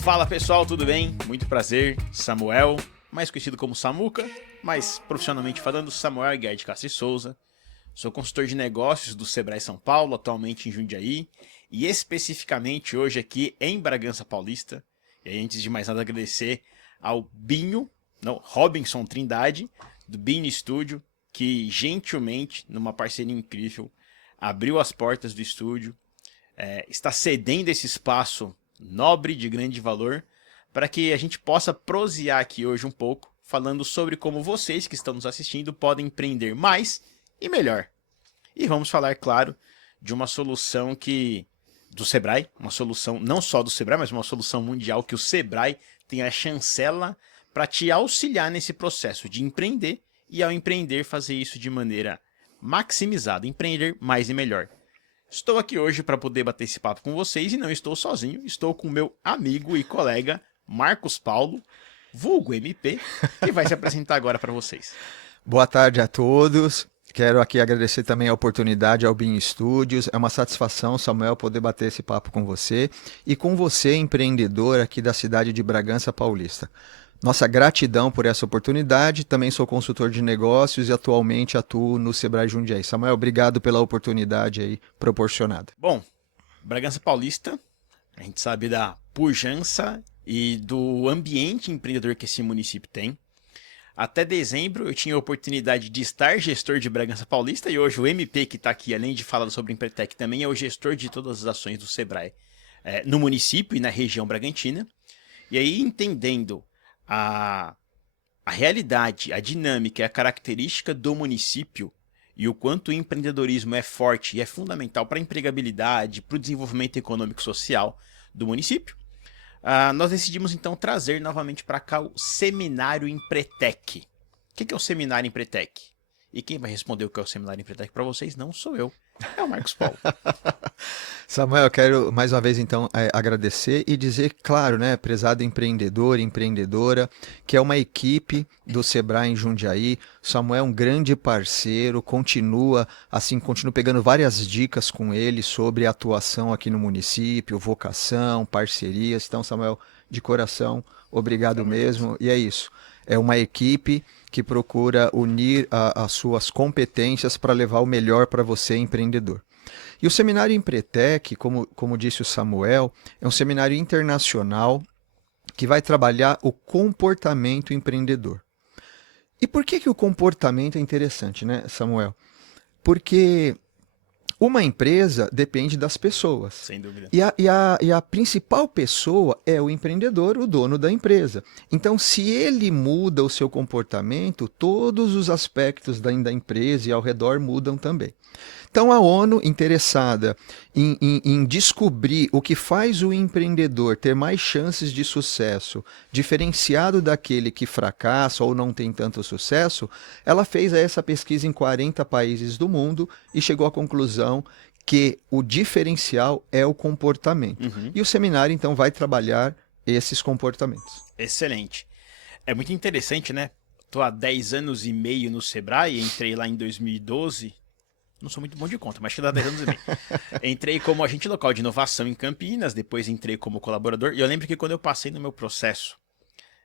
Fala pessoal, tudo bem? Muito prazer, Samuel, mais conhecido como Samuca, mas profissionalmente falando, Samuel Aguiar de Castro e Souza. Sou consultor de negócios do Sebrae São Paulo, atualmente em Jundiaí, e especificamente hoje aqui em Bragança Paulista. E aí, antes de mais nada, agradecer ao Robinson Trindade, do Binho Studio, que gentilmente, numa parceria incrível, abriu as portas do estúdio, está cedendo esse espaço nobre de grande valor para que a gente possa prosear aqui hoje um pouco, falando sobre como vocês que estão nos assistindo podem empreender mais e melhor. E vamos falar, claro, de uma solução do Sebrae, uma solução não só do Sebrae, mas uma solução mundial que o Sebrae tem a chancela para te auxiliar nesse processo de empreender e, ao empreender, fazer isso de maneira maximizada, empreender mais e melhor. Estou aqui hoje para poder bater esse papo com vocês e não estou sozinho, estou com o meu amigo e colega Marcos Paulo, vulgo MP, que vai se apresentar agora para vocês. Boa tarde a todos. Quero aqui agradecer também a oportunidade ao BIM Studios. É uma satisfação, Samuel, poder bater esse papo com você e com você, empreendedor aqui da cidade de Bragança Paulista. Nossa gratidão por essa oportunidade. Também sou consultor de negócios e atualmente atuo no Sebrae Jundiaí. Samuel, obrigado pela oportunidade aí proporcionada. Bom, Bragança Paulista, a gente sabe da pujança e do ambiente empreendedor que esse município tem. Até dezembro eu tinha a oportunidade de estar gestor de Bragança Paulista e hoje o MP que está aqui, além de falar sobre o Empretec, também é o gestor de todas as ações do Sebrae no município e na região Bragantina. E aí, entendendo a realidade, a dinâmica e a característica do município e o quanto o empreendedorismo é forte e é fundamental para a empregabilidade, para o desenvolvimento econômico e social do município, nós decidimos então trazer novamente para cá o Seminário Empretec. O que é o Seminário Empretec? E quem vai responder o que é o Seminário Empretec para vocês não sou eu, é o Marcos Paulo. Samuel, eu quero mais uma vez então agradecer e dizer, claro, né, prezado empreendedor, empreendedora, que é uma equipe do Sebrae em Jundiaí. Samuel é um grande parceiro, continua pegando várias dicas com ele sobre atuação aqui no município, vocação, parcerias. Então, Samuel, de coração, obrigado mesmo. E é isso. É uma equipe que procura unir as suas competências para levar o melhor para você, empreendedor. E o Seminário Empretec, como disse o Samuel, é um seminário internacional que vai trabalhar o comportamento empreendedor. E por que o comportamento é interessante, né, Samuel? Porque uma empresa depende das pessoas. Sem dúvida. E a principal pessoa é o empreendedor, o dono da empresa. Então, se ele muda o seu comportamento, todos os aspectos da empresa e ao redor mudam também. Então, a ONU, interessada em descobrir o que faz o empreendedor ter mais chances de sucesso, diferenciado daquele que fracassa ou não tem tanto sucesso, ela fez essa pesquisa em 40 países do mundo e chegou à conclusão que o diferencial é o comportamento. Uhum. E o seminário, então, vai trabalhar esses comportamentos. Excelente. É muito interessante, né? Estou há 10 anos e meio no Sebrae, entrei lá em 2012... Não sou muito bom de conta, mas acho que dá 10 anos e meio. Entrei como agente local de inovação em Campinas, depois entrei como colaborador. E eu lembro que quando eu passei no meu processo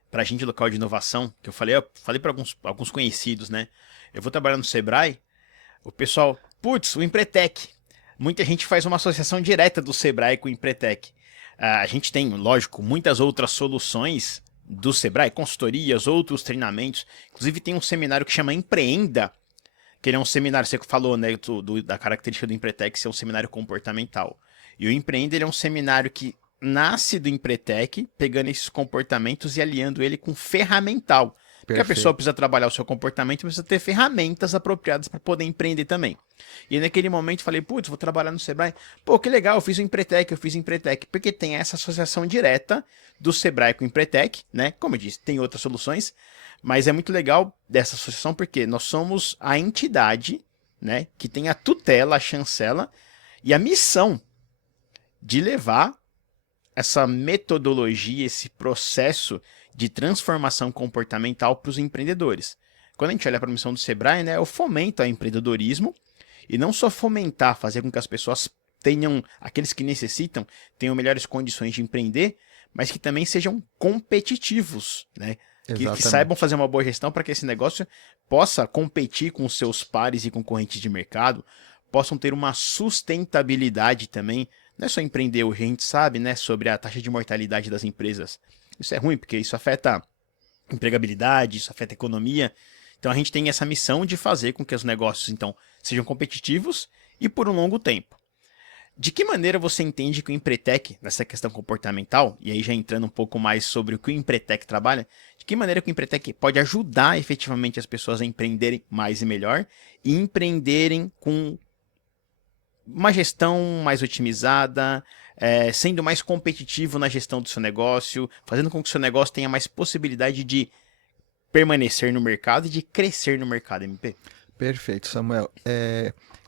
para agente local de inovação, que eu falei para alguns conhecidos, né? Eu vou trabalhar no Sebrae, o pessoal, putz, o Empretec. Muita gente faz uma associação direta do Sebrae com o Empretec. A gente tem, lógico, muitas outras soluções do Sebrae, consultorias, outros treinamentos. Inclusive tem um seminário que chama Empreenda, que ele é um seminário, você falou, né, da característica do Empretec ser um seminário comportamental. E o Empreenda, ele é um seminário que nasce do Empretec, pegando esses comportamentos e aliando ele com ferramental. Porque a pessoa precisa trabalhar o seu comportamento, precisa ter ferramentas apropriadas para poder empreender também. E naquele momento falei, putz, vou trabalhar no Sebrae. Pô, que legal, eu fiz o Empretec, porque tem essa associação direta do Sebrae com o Empretec, né? Como eu disse, tem outras soluções, mas é muito legal dessa associação porque nós somos a entidade, né, que tem a tutela, a chancela e a missão de levar essa metodologia, esse processo de transformação comportamental para os empreendedores. Quando a gente olha para a missão do Sebrae, né, é o fomento ao empreendedorismo e não só fomentar, fazer com que as pessoas tenham, aqueles que necessitam, tenham melhores condições de empreender, mas que também sejam competitivos, né? Que Exatamente. saibam fazer uma boa gestão para que esse negócio possa competir com os seus pares e concorrentes de mercado, possam ter uma sustentabilidade também. Não é só empreender, hoje a gente sabe, né, sobre a taxa de mortalidade das empresas. Isso é ruim, porque isso afeta a empregabilidade, isso afeta a economia. Então a gente tem essa missão de fazer com que os negócios, então, sejam competitivos e por um longo tempo. De que maneira você entende que o Empretec, nessa questão comportamental, e aí já entrando um pouco mais sobre o que o Empretec trabalha, de que maneira que o Empretec pode ajudar efetivamente as pessoas a empreenderem mais e melhor e empreenderem com uma gestão mais otimizada, sendo mais competitivo na gestão do seu negócio, fazendo com que o seu negócio tenha mais possibilidade de permanecer no mercado e de crescer no mercado, MP? Perfeito, Samuel.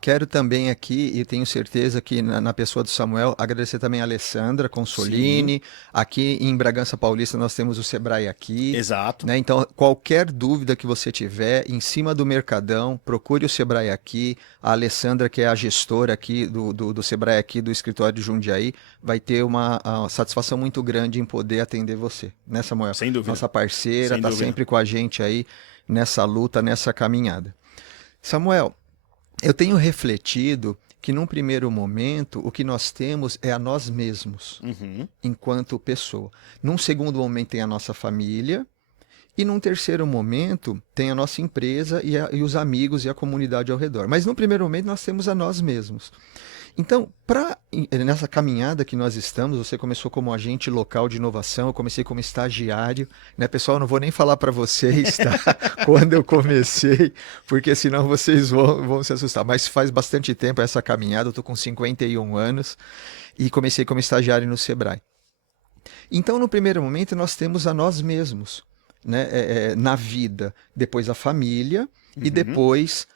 Quero também aqui, e tenho certeza que na pessoa do Samuel, agradecer também a Alessandra Consolini. Aqui em Bragança Paulista nós temos o Sebrae aqui. Exato. Né? Então, qualquer dúvida que você tiver em cima do Mercadão, procure o Sebrae aqui. A Alessandra, que é a gestora aqui do Sebrae aqui, do escritório de Jundiaí, vai ter uma satisfação muito grande em poder atender você. Né, Samuel? Sem dúvida. Nossa parceira, está sempre com a gente aí nessa luta, nessa caminhada. Samuel, eu tenho refletido que num primeiro momento o que nós temos é a nós mesmos, enquanto pessoa. Num segundo momento tem a nossa família e num terceiro momento tem a nossa empresa e os amigos e a comunidade ao redor. Mas num primeiro momento nós temos a nós mesmos. Então, nessa caminhada que nós estamos, você começou como agente local de inovação, eu comecei como estagiário, né, pessoal? Eu não vou nem falar para vocês, tá? Quando eu comecei, porque senão vocês vão se assustar. Mas faz bastante tempo essa caminhada, eu tô com 51 anos e comecei como estagiário no Sebrae. Então, no primeiro momento, nós temos a nós mesmos, né, na vida, depois a família e depois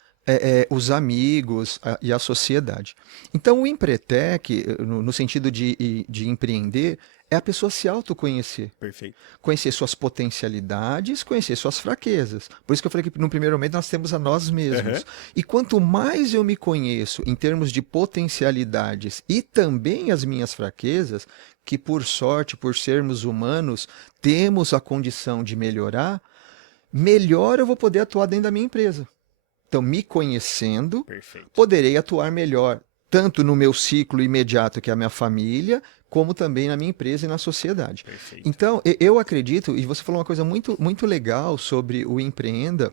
os amigos e a sociedade. Então, o Empretec, no sentido de empreender, é a pessoa se autoconhecer. Perfeito. Conhecer suas potencialidades, conhecer suas fraquezas. Por isso que eu falei que no primeiro momento nós temos a nós mesmos. E quanto mais eu me conheço em termos de potencialidades e também as minhas fraquezas, que por sorte, por sermos humanos, temos a condição de melhorar, melhor eu vou poder atuar dentro da minha empresa. Então, me conhecendo, poderei atuar melhor, tanto no meu ciclo imediato, que é a minha família, como também na minha empresa e na sociedade. Perfeito. Então, eu acredito, e você falou uma coisa muito, muito legal sobre o Empreenda.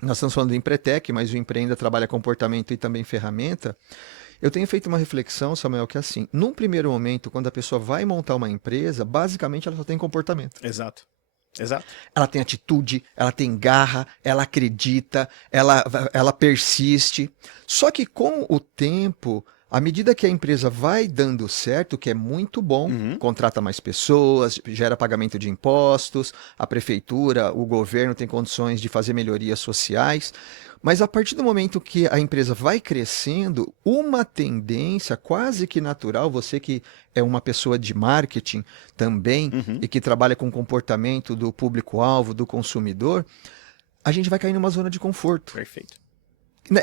Nós estamos falando do Empretec, mas o Empreenda trabalha comportamento e também ferramenta. Eu tenho feito uma reflexão, Samuel, que é assim, num primeiro momento, quando a pessoa vai montar uma empresa, basicamente ela só tem comportamento. Exato. Exato. Ela tem atitude, ela tem garra, ela acredita, ela persiste. Só que com o tempo, à medida que a empresa vai dando certo, que é muito bom, contrata mais pessoas, gera pagamento de impostos, a prefeitura, o governo tem condições de fazer melhorias sociais. Mas a partir do momento que a empresa vai crescendo, uma tendência quase que natural, você que é uma pessoa de marketing também e que trabalha com o comportamento do público-alvo, do consumidor, a gente vai cair numa zona de conforto. Perfeito.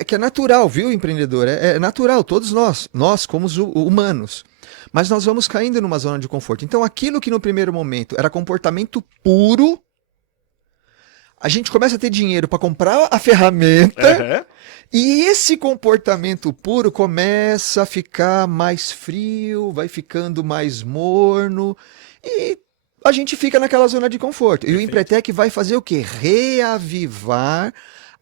Que é natural, viu, empreendedor? É natural, todos nós como humanos. Mas nós vamos caindo numa zona de conforto. Então, aquilo que no primeiro momento era comportamento puro, a gente começa a ter dinheiro para comprar a ferramenta e esse comportamento puro começa a ficar mais frio, vai ficando mais morno e a gente fica naquela zona de conforto. Perfeito. E o Empretec vai fazer o quê? Reavivar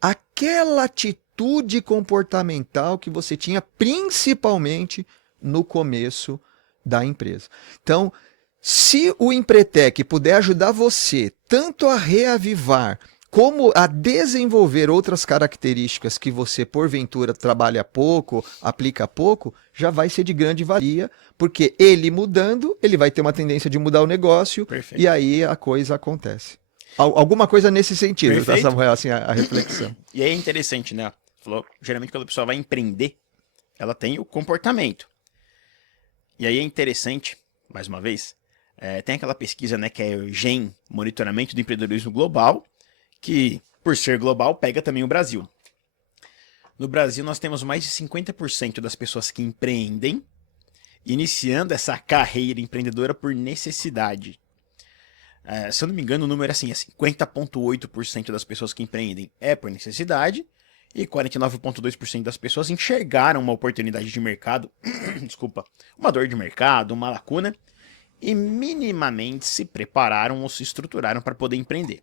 aquela atitude comportamental que você tinha principalmente no começo da empresa. Então, se o Empretec puder ajudar você tanto a reavivar como a desenvolver outras características que você, porventura, trabalha pouco, aplica pouco, já vai ser de grande valia, porque ele mudando, ele vai ter uma tendência de mudar o negócio. Perfeito. E aí a coisa acontece. Alguma coisa nesse sentido, tá, Samuel, assim, a reflexão. E aí é interessante, né? Falou, geralmente quando a pessoa vai empreender, ela tem o comportamento. E aí é interessante, mais uma vez, tem aquela pesquisa, né, que é o GEM, Monitoramento do Empreendedorismo Global, que, por ser global, pega também o Brasil. No Brasil, nós temos mais de 50% das pessoas que empreendem iniciando essa carreira empreendedora por necessidade. Se eu não me engano, o número é assim, 50,8% das pessoas que empreendem é por necessidade e 49,2% das pessoas enxergaram uma oportunidade de mercado, desculpa, uma dor de mercado, uma lacuna, e minimamente se prepararam ou se estruturaram para poder empreender.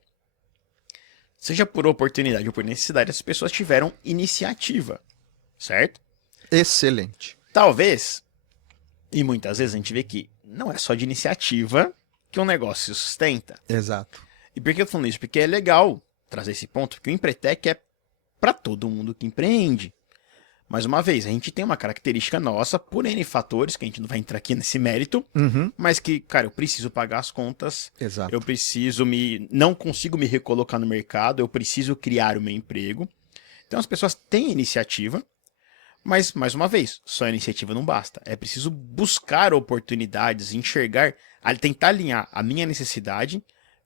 Seja por oportunidade ou por necessidade, as pessoas tiveram iniciativa, certo? Excelente. Talvez, e muitas vezes a gente vê que não é só de iniciativa que um negócio se sustenta. Exato. E por que eu tô falando isso? Porque é legal trazer esse ponto, porque o Empretec é para todo mundo que empreende. Mais uma vez, a gente tem uma característica nossa, por N fatores, que a gente não vai entrar aqui nesse mérito, mas que, cara, eu preciso pagar as contas, Exato. eu preciso não consigo me recolocar no mercado, eu preciso criar o meu emprego. Então as pessoas têm iniciativa, mas, mais uma vez, só a iniciativa não basta. É preciso buscar oportunidades, enxergar, tentar alinhar a minha necessidade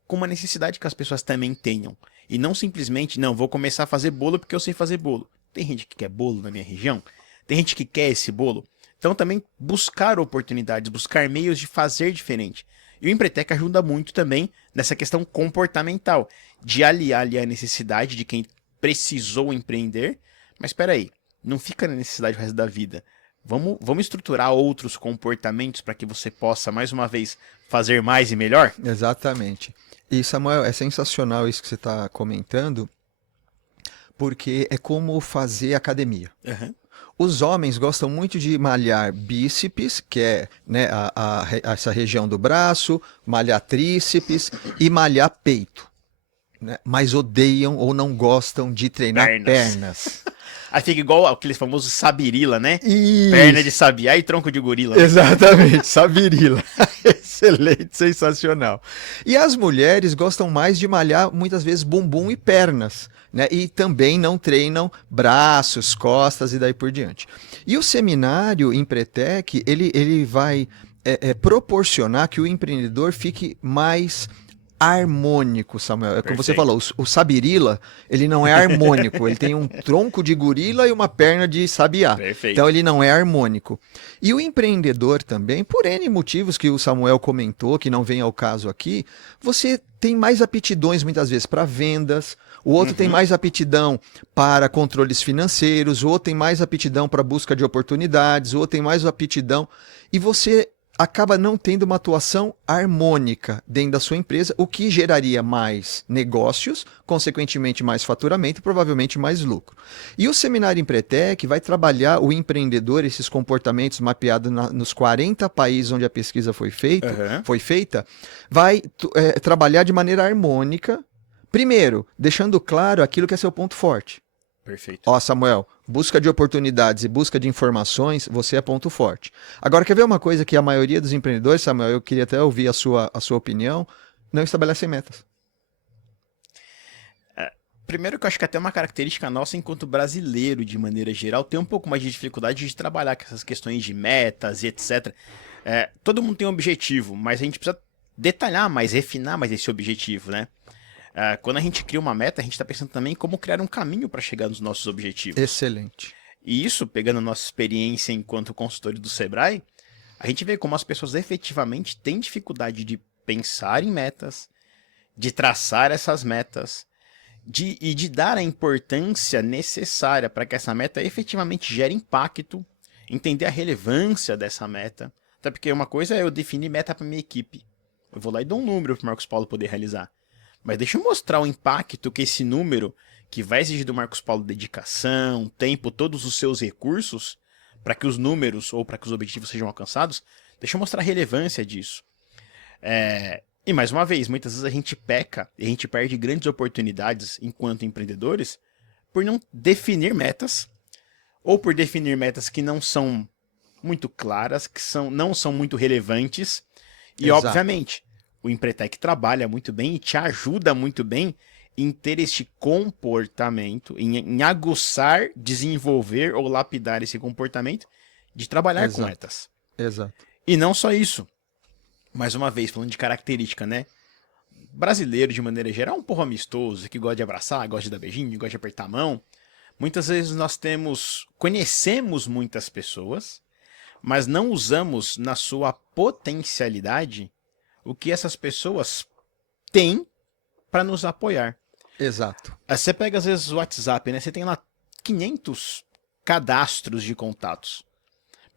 com uma necessidade que as pessoas também tenham. E não simplesmente, não, vou começar a fazer bolo porque eu sei fazer bolo. Tem gente que quer bolo na minha região? Tem gente que quer esse bolo? Então também buscar oportunidades, buscar meios de fazer diferente. E o Empretec ajuda muito também nessa questão comportamental, de aliar ali a necessidade de quem precisou empreender, mas espera aí, não fica na necessidade o resto da vida. Vamos estruturar outros comportamentos para que você possa, mais uma vez, fazer mais e melhor? Exatamente. E, Samuel, é sensacional isso que você está comentando, porque é como fazer academia. Uhum. Os homens gostam muito de malhar bíceps, que é, né, essa região do braço, malhar tríceps e malhar peito, né? Mas odeiam ou não gostam de treinar pernas. Aí fica igual aquele famoso sabirila, né? Isso. Perna de sabiá e tronco de gorila. Né? Exatamente, sabirila. Excelente, sensacional. E as mulheres gostam mais de malhar, muitas vezes, bumbum e pernas, né? E também não treinam braços, costas e daí por diante. E o seminário Empretec, ele vai proporcionar que o empreendedor fique mais harmônico, Samuel. É como você falou, o sabirila, ele não é harmônico, ele tem um tronco de gorila e uma perna de sabiá. Perfeito. Então ele não é harmônico. E o empreendedor também, por N motivos que o Samuel comentou, que não vem ao caso aqui, você tem mais aptidões muitas vezes para vendas, o outro tem mais aptidão para controles financeiros, o outro tem mais aptidão para busca de oportunidades, o outro tem mais aptidão, e você acaba não tendo uma atuação harmônica dentro da sua empresa, o que geraria mais negócios, consequentemente mais faturamento e provavelmente mais lucro. E o Seminário Empretec vai trabalhar o empreendedor, esses comportamentos mapeados nos 40 países onde a pesquisa foi feita, vai trabalhar de maneira harmônica, primeiro, deixando claro aquilo que é seu ponto forte. Perfeito. Ó, Samuel, busca de oportunidades e busca de informações, você é ponto forte. Agora, quer ver uma coisa que a maioria dos empreendedores, Samuel, eu queria até ouvir a sua opinião, não estabelecem metas. Primeiro que eu acho que até uma característica nossa enquanto brasileiro, de maneira geral, tem um pouco mais de dificuldade de trabalhar com essas questões de metas e etc. Todo mundo tem um objetivo, mas a gente precisa detalhar mais, refinar mais esse objetivo, né? Quando a gente cria uma meta, a gente está pensando também em como criar um caminho para chegar nos nossos objetivos. Excelente. E isso, pegando a nossa experiência enquanto consultor do Sebrae, a gente vê como as pessoas efetivamente têm dificuldade de pensar em metas, de traçar essas metas, e de dar a importância necessária para que essa meta efetivamente gere impacto, entender a relevância dessa meta. Até porque uma coisa é eu definir meta para minha equipe. Eu vou lá e dou um número para o Marcos Paulo poder realizar. Mas deixa eu mostrar o impacto que esse número, que vai exigir do Marcos Paulo dedicação, tempo, todos os seus recursos, para que os números ou para que os objetivos sejam alcançados, deixa eu mostrar a relevância disso. E mais uma vez, muitas vezes a gente peca e a gente perde grandes oportunidades enquanto empreendedores por não definir metas, ou por definir metas que não são muito claras, que não são muito relevantes, e Exato. obviamente o Empretec trabalha muito bem e te ajuda muito bem em ter este comportamento, em aguçar, desenvolver ou lapidar esse comportamento de trabalhar com metas. Exato. E não só isso. Mais uma vez, falando de característica, né? Brasileiro, de maneira geral, é um pouco amistoso, que gosta de abraçar, gosta de dar beijinho, gosta de apertar a mão. Muitas vezes nós conhecemos muitas pessoas, mas não usamos na sua potencialidade o que essas pessoas têm para nos apoiar. Exato. Você pega às vezes o WhatsApp, né? Você tem lá 500 cadastros de contatos.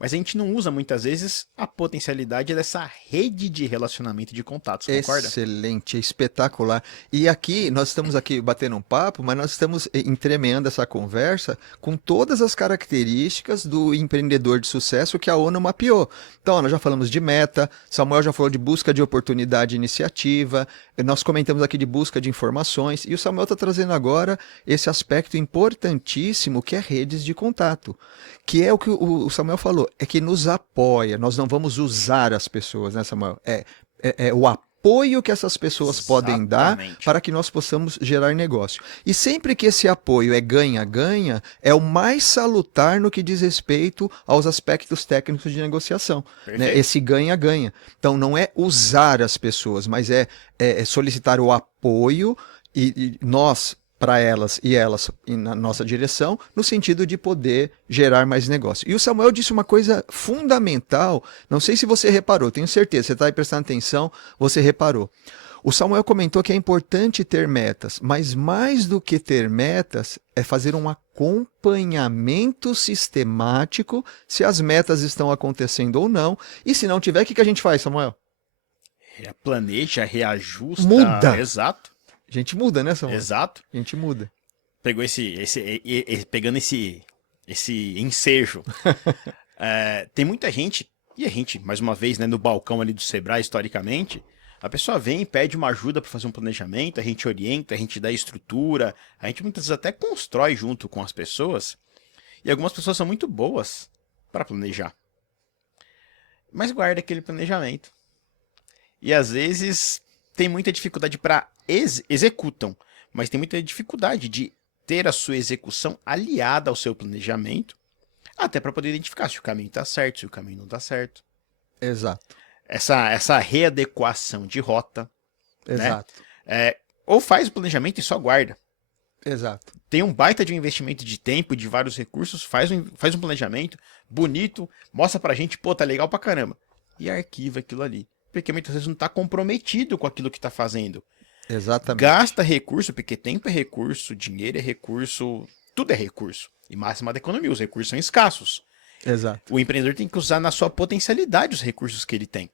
Mas a gente não usa muitas vezes a potencialidade dessa rede de relacionamento de contatos, concorda? Excelente, é espetacular. E aqui, nós estamos aqui batendo um papo, mas nós estamos entremeando essa conversa com todas as características do empreendedor de sucesso que a ONU mapeou. Então, nós já falamos de meta, Samuel já falou de busca de oportunidade e iniciativa, nós comentamos aqui de busca de informações, e o Samuel está trazendo agora esse aspecto importantíssimo que é redes de contato, que é o que o Samuel falou, é que nos apoia, nós não vamos usar as pessoas, né, Samuel? É o apoio que essas pessoas podem dar Exatamente. para que nós possamos gerar negócio. E sempre que esse apoio é ganha-ganha, é o mais salutar no que diz respeito aos aspectos técnicos de negociação, né? Perfeito. Esse ganha-ganha. Então não é usar as pessoas, mas é solicitar o apoio e nós para elas e elas na nossa direção, no sentido de poder gerar mais negócio. E o Samuel disse uma coisa fundamental, não sei se você reparou, tenho certeza, você está aí prestando atenção, você reparou. O Samuel comentou que é importante ter metas, mas mais do que ter metas, é fazer um acompanhamento sistemático se as metas estão acontecendo ou não, e se não tiver, o que a gente faz, Samuel? Planeja, reajusta. Muda. Exato. A gente muda, né, Samuel? Exato. A gente muda. Pegou pegando esse ensejo. Tem muita gente, e a gente, mais uma vez, né, no balcão ali do Sebrae, historicamente, a pessoa vem e pede uma ajuda para fazer um planejamento, a gente orienta, a gente dá estrutura, a gente muitas vezes até constrói junto com as pessoas, e algumas pessoas são muito boas para planejar. Mas guarda aquele planejamento. E às vezes tem muita dificuldade para executam, mas tem muita dificuldade de ter a sua execução aliada ao seu planejamento, até para poder identificar se o caminho está certo, se o caminho não está certo. Exato. Essa readequação de rota, Exato. né? Ou faz o planejamento e só guarda. Exato. Tem um baita de um investimento de tempo, de vários recursos, faz um planejamento bonito, mostra pra gente, pô, tá legal pra caramba. E arquiva aquilo ali. Porque muitas vezes não tá comprometido com aquilo que tá fazendo. Exatamente. Gasta recurso, porque tempo é recurso, dinheiro é recurso, tudo é recurso. E máxima da economia, os recursos são escassos. Exato. O empreendedor tem que usar na sua potencialidade os recursos que ele tem.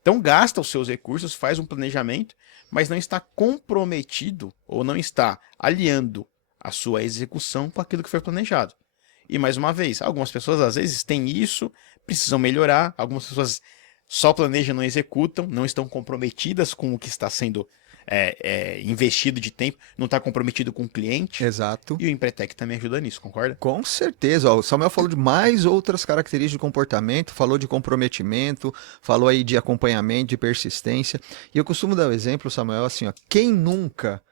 Então gasta os seus recursos, faz um planejamento, mas não está comprometido ou não está aliando a sua execução com aquilo que foi planejado. E mais uma vez, algumas pessoas às vezes têm isso, precisam melhorar, algumas pessoas só planejam, não executam, não estão comprometidas com o que está sendo investido de tempo, não está comprometido com o cliente. Exato. E o Empretec também ajuda nisso, concorda? Com certeza. Ó, o Samuel falou de mais outras características de comportamento, falou de comprometimento, falou aí de acompanhamento, de persistência. E eu costumo dar o exemplo, Samuel, assim, ó, quem nunca,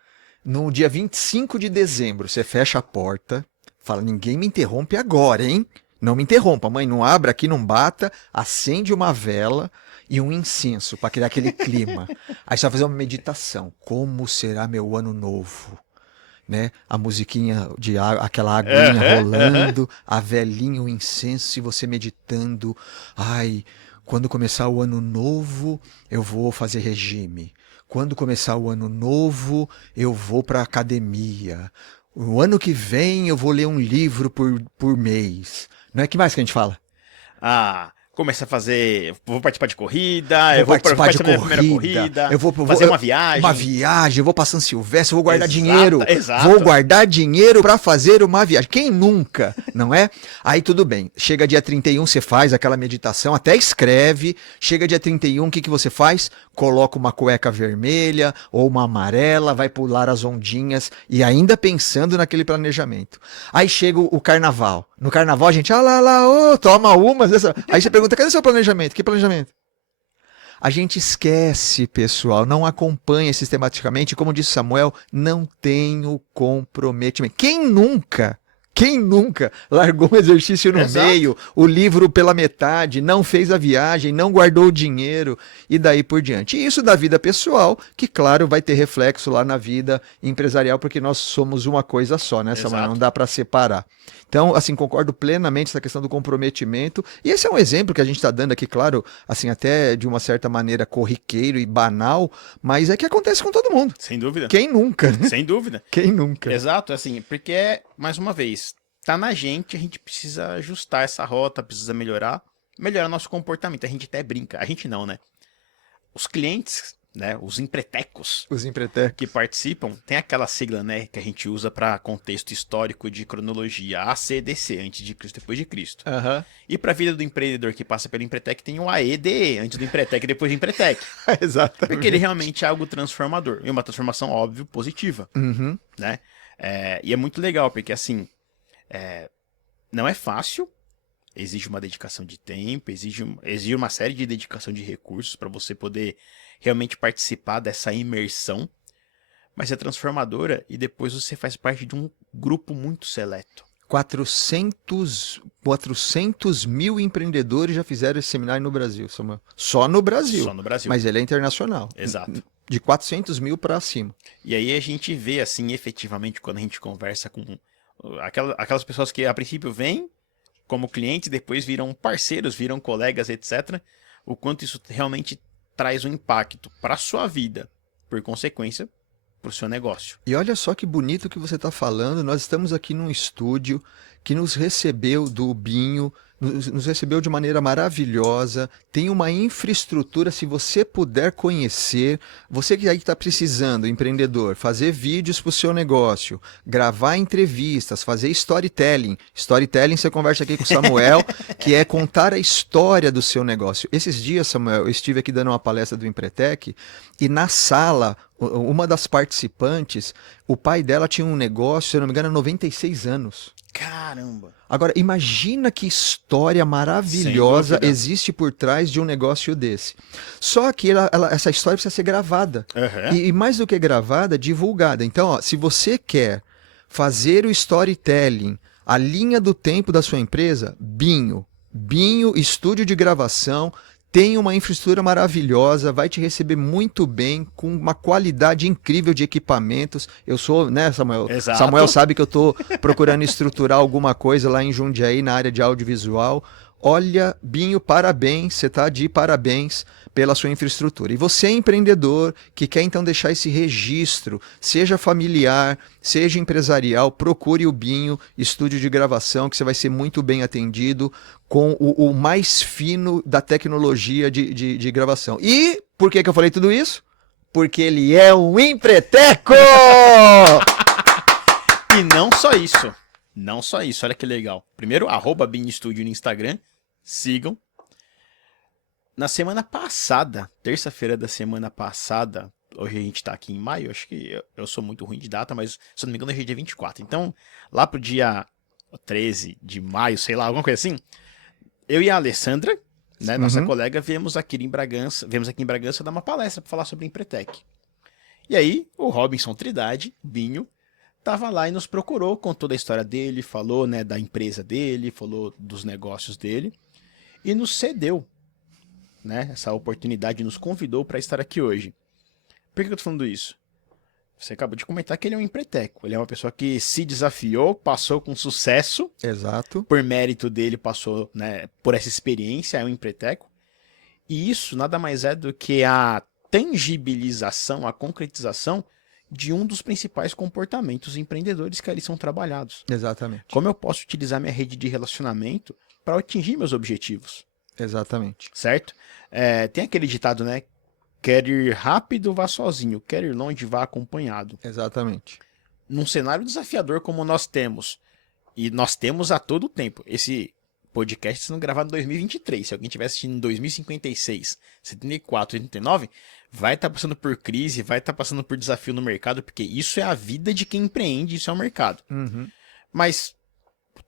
no dia 25 de dezembro, você fecha a porta, fala, ninguém me interrompe agora, hein? Não me interrompa, mãe, não abra aqui, não bata, acende uma vela e um incenso para criar aquele clima. Aí você vai fazer uma meditação. Como será meu ano novo? Né? A musiquinha de água, aquela aguinha rolando, a velinha, o incenso e você meditando. Ai, quando começar o ano novo, eu vou fazer regime. Quando começar o ano novo, eu vou para academia. O ano que vem eu vou ler um livro por mês. Não é que mais que a gente fala? Começa a fazer. Vou participar de corrida, Vou eu vou participar de participar da minha primeira corrida, eu vou fazer uma viagem. Uma viagem, eu vou para São Silvestre, eu vou guardar Exato, dinheiro. exato. Vou guardar dinheiro para fazer uma viagem. Quem nunca, não é? Aí tudo bem. Chega dia 31, você faz aquela meditação, até escreve. Chega dia 31, o que você faz? Coloca uma cueca vermelha ou uma amarela, vai pular as ondinhas e ainda pensando naquele planejamento. Aí chega o carnaval. No carnaval a gente, toma umas. Aí você pergunta, cadê o seu planejamento? Que planejamento? A gente esquece, pessoal, não acompanha sistematicamente. Como disse Samuel, não tem o comprometimento. Quem nunca Quem nunca largou um exercício no Exato. meio, o livro pela metade, não fez a viagem, não guardou o dinheiro e daí por diante? E isso da vida pessoal, que claro vai ter reflexo lá na vida empresarial, porque nós somos uma coisa só, né, Samuel? Não Exato. dá para separar. Então, assim, concordo plenamente com essa questão do comprometimento. E esse é um exemplo que a gente está dando aqui, claro, assim, até de uma certa maneira corriqueiro e banal, mas é que acontece com todo mundo. Sem dúvida. Quem nunca, né? Sem dúvida. Quem nunca? Exato, assim, porque, mais uma vez, tá na gente, a gente precisa ajustar essa rota, precisa melhorar nosso comportamento. A gente até brinca, a gente não, né? Os clientes, né, os empretecos Os empretecos. que participam, tem aquela sigla, né, que a gente usa para contexto histórico de cronologia, ACDC, antes de Cristo, depois de Cristo. Aham. E para a vida do empreendedor que passa pelo Empretec, tem o AEDE, antes do Empretec e depois do Empretec. Exatamente. Porque ele realmente é algo transformador. E uma transformação, óbvio, positiva, Uhum. né? E é muito legal, porque assim, não é fácil, exige uma dedicação de tempo, exige uma série de dedicação de recursos para você poder realmente participar dessa imersão, mas é transformadora e depois você faz parte de um grupo muito seleto. 400 mil empreendedores já fizeram esse seminário no Brasil, Samuel. Só no Brasil. Só no Brasil. Mas ele é internacional. Exato. De 400 mil para cima. E aí a gente vê, assim, efetivamente, quando a gente conversa com aquelas pessoas que a princípio vêm como clientes, depois viram parceiros, viram colegas, etc., o quanto isso realmente traz um impacto para a sua vida, por consequência, para o seu negócio. E olha só que bonito que você está falando. Nós estamos aqui num estúdio que nos recebeu do Binho, nos recebeu de maneira maravilhosa, tem uma infraestrutura, se você puder conhecer, você que aí está precisando, empreendedor, fazer vídeos para o seu negócio, gravar entrevistas, fazer storytelling. Storytelling você conversa aqui com o Samuel, que é contar a história do seu negócio. Esses dias, Samuel, eu estive aqui dando uma palestra do Empretec e na sala, uma das participantes, o pai dela tinha um negócio, se eu não me engano, há 96 anos. Caramba! Agora, imagina que história maravilhosa Sem dúvida. existe por trás de um negócio desse. Só que essa história precisa ser gravada. Uhum. E mais do que gravada, divulgada. Então, ó, se você quer fazer o storytelling, a linha do tempo da sua empresa, Binho, estúdio de gravação, tem uma infraestrutura maravilhosa, vai te receber muito bem, com uma qualidade incrível de equipamentos. Eu sou, né, Samuel? Exato. Samuel sabe que eu estou procurando estruturar alguma coisa lá em Jundiaí, na área de audiovisual. Olha, Binho, parabéns, você está de parabéns pela sua infraestrutura. E você, empreendedor, que quer então deixar esse registro, seja familiar, seja empresarial, procure o Binho, estúdio de gravação, que você vai ser muito bem atendido com o mais fino da tecnologia de gravação. E por que eu falei tudo isso? Porque ele é um empreteco! E não só isso. Não só isso, olha que legal. Primeiro, @BinStudio no Instagram. Sigam. Na semana passada, terça-feira da semana passada, hoje a gente tá aqui em maio, acho que eu sou muito ruim de data, mas se eu não me engano hoje é dia 24. Então, lá pro dia 13 de maio, sei lá, alguma coisa assim, eu e a Alessandra, né, nossa colega, viemos aqui em Bragança dar uma palestra para falar sobre Empretec. E aí, o Robinson Trindade, Binho, tava lá e nos procurou, contou da história dele, falou, né, da empresa dele, falou dos negócios dele e nos cedeu, né, essa oportunidade, nos convidou para estar aqui hoje. Por que eu tô falando isso? Você acabou de comentar que ele é um empreteco, ele é uma pessoa que se desafiou, passou com sucesso, Exato. por mérito dele passou, né, por essa experiência, é um empreteco, e isso nada mais é do que a tangibilização, a concretização de um dos principais comportamentos empreendedores que ali são trabalhados. Exatamente. Como eu posso utilizar minha rede de relacionamento para atingir meus objetivos, Exatamente. certo? Tem aquele ditado, né? Quer ir rápido, vá sozinho. Quer ir longe, vá acompanhado. Exatamente. Num cenário desafiador como nós temos, e nós temos a todo tempo, esse podcast sendo gravado em 2023, se alguém estiver assistindo em 2056, 74, 89, vai estar passando por crise, vai estar passando por desafio no mercado, porque isso é a vida de quem empreende, isso é o mercado. Uhum. Mas,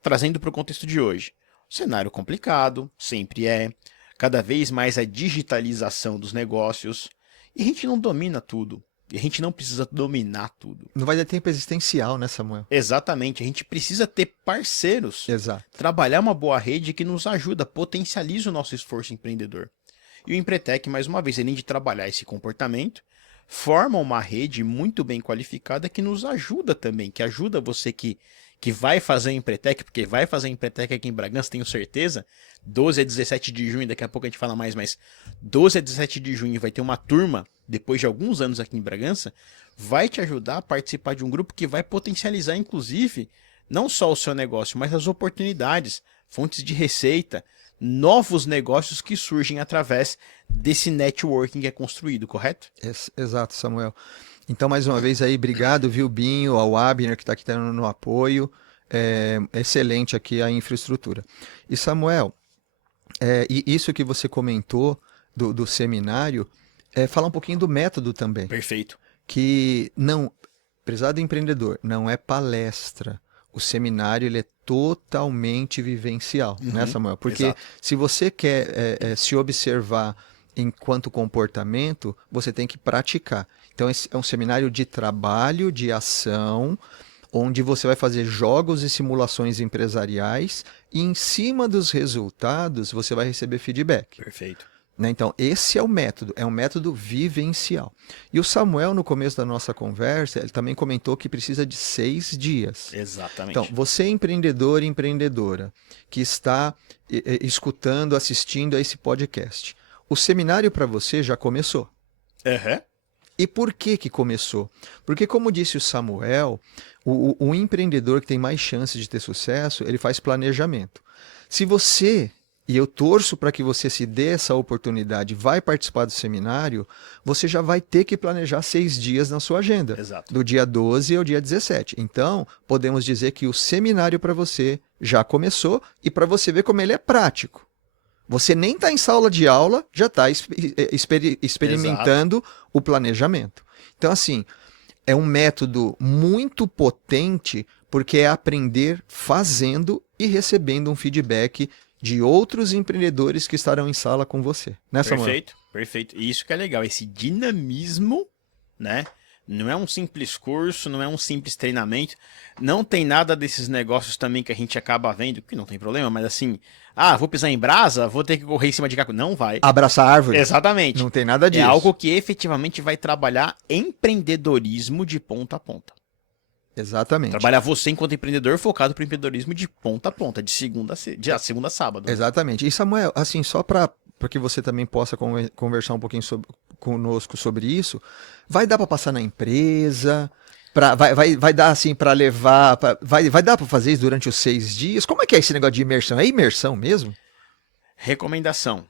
trazendo para o contexto de hoje, cenário complicado, sempre é, cada vez mais a digitalização dos negócios, e a gente não domina tudo. E a gente não precisa dominar tudo. Não vai dar tempo existencial, né, Samuel? Exatamente, a gente precisa ter parceiros. Exato. Trabalhar uma boa rede que nos ajuda, potencializa o nosso esforço empreendedor. E o Empretec, mais uma vez, além de trabalhar esse comportamento, forma uma rede muito bem qualificada que nos ajuda também, que ajuda você que vai fazer o Empretec, porque vai fazer o Empretec aqui em Bragança, tenho certeza. 12 a 17 de junho, daqui a pouco a gente fala mais, mas 12 a 17 de junho vai ter uma turma, depois de alguns anos aqui em Bragança, vai te ajudar a participar de um grupo que vai potencializar, inclusive, não só o seu negócio, mas as oportunidades, fontes de receita, novos negócios que surgem através desse networking que é construído, correto? Exato, Samuel. Então, mais uma vez aí, obrigado, viu, Binho, ao Abner, que está aqui dando no apoio. Excelente aqui a infraestrutura. E, Samuel, e isso que você comentou do seminário, falar um pouquinho do método também. Perfeito. Que não, prezado empreendedor, não é palestra. O seminário ele é totalmente vivencial, né, Samuel? Porque exato. se você quer se observar enquanto comportamento, você tem que praticar. Então, esse é um seminário de trabalho, de ação, onde você vai fazer jogos e simulações empresariais e em cima dos resultados você vai receber feedback. Perfeito. Né? Então, esse é um método vivencial. E o Samuel, no começo da nossa conversa, ele também comentou que precisa de 6 dias. Exatamente. Então, você empreendedor e empreendedora que está escutando, assistindo a esse podcast, o seminário para você já começou. Uhum. E por que que começou? Porque, como disse o Samuel, o empreendedor que tem mais chances de ter sucesso, ele faz planejamento. Se você, e eu torço para que você se dê essa oportunidade, vai participar do seminário, você já vai ter que planejar 6 dias na sua agenda. Exato. Do dia 12 ao dia 17. Então, podemos dizer que o seminário para você já começou e para você ver como ele é prático. Você nem está em sala de aula, já está experimentando o planejamento. Então, assim, é um método muito potente porque é aprender fazendo e recebendo um feedback de outros empreendedores que estarão em sala com você. Né, Samuel? Perfeito, perfeito. E isso que é legal, esse dinamismo, né? Não é um simples curso, não é um simples treinamento, não tem nada desses negócios também que a gente acaba vendo, que não tem problema, mas assim, vou pisar em brasa, vou ter que correr em cima de caco. Não vai. Abraçar árvore. Exatamente. Não tem nada disso. É algo que efetivamente vai trabalhar empreendedorismo de ponta a ponta. Exatamente. Trabalhar você enquanto empreendedor focado para o empreendedorismo de ponta a ponta, de segunda a sábado. Exatamente. E Samuel, assim, só para que você também possa conversar um pouquinho conosco sobre isso, vai dar para passar na empresa? Vai dar assim para levar? Vai dar para fazer isso durante os 6 dias? Como é que é esse negócio de imersão? É imersão mesmo? Recomendação: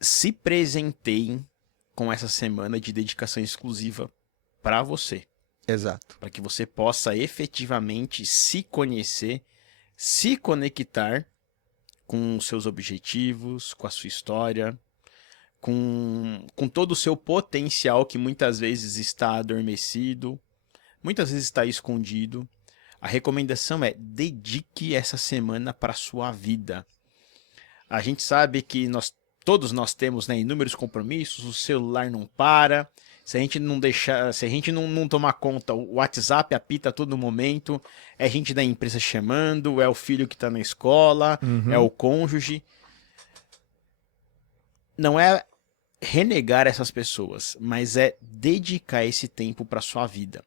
se presenteiem com essa semana de dedicação exclusiva para você. Exato. Para que você possa efetivamente se conhecer, se conectar com os seus objetivos, com a sua história, com todo o seu potencial que muitas vezes está adormecido, muitas vezes está escondido. A recomendação é: dedique essa semana para a sua vida. A gente sabe que todos nós temos, né, inúmeros compromissos, o celular não para. Se a gente não deixar, se a gente não tomar conta, o WhatsApp apita a todo momento, é gente da empresa chamando, é o filho que está na escola, é o cônjuge. Não é renegar essas pessoas, mas é dedicar esse tempo para sua vida.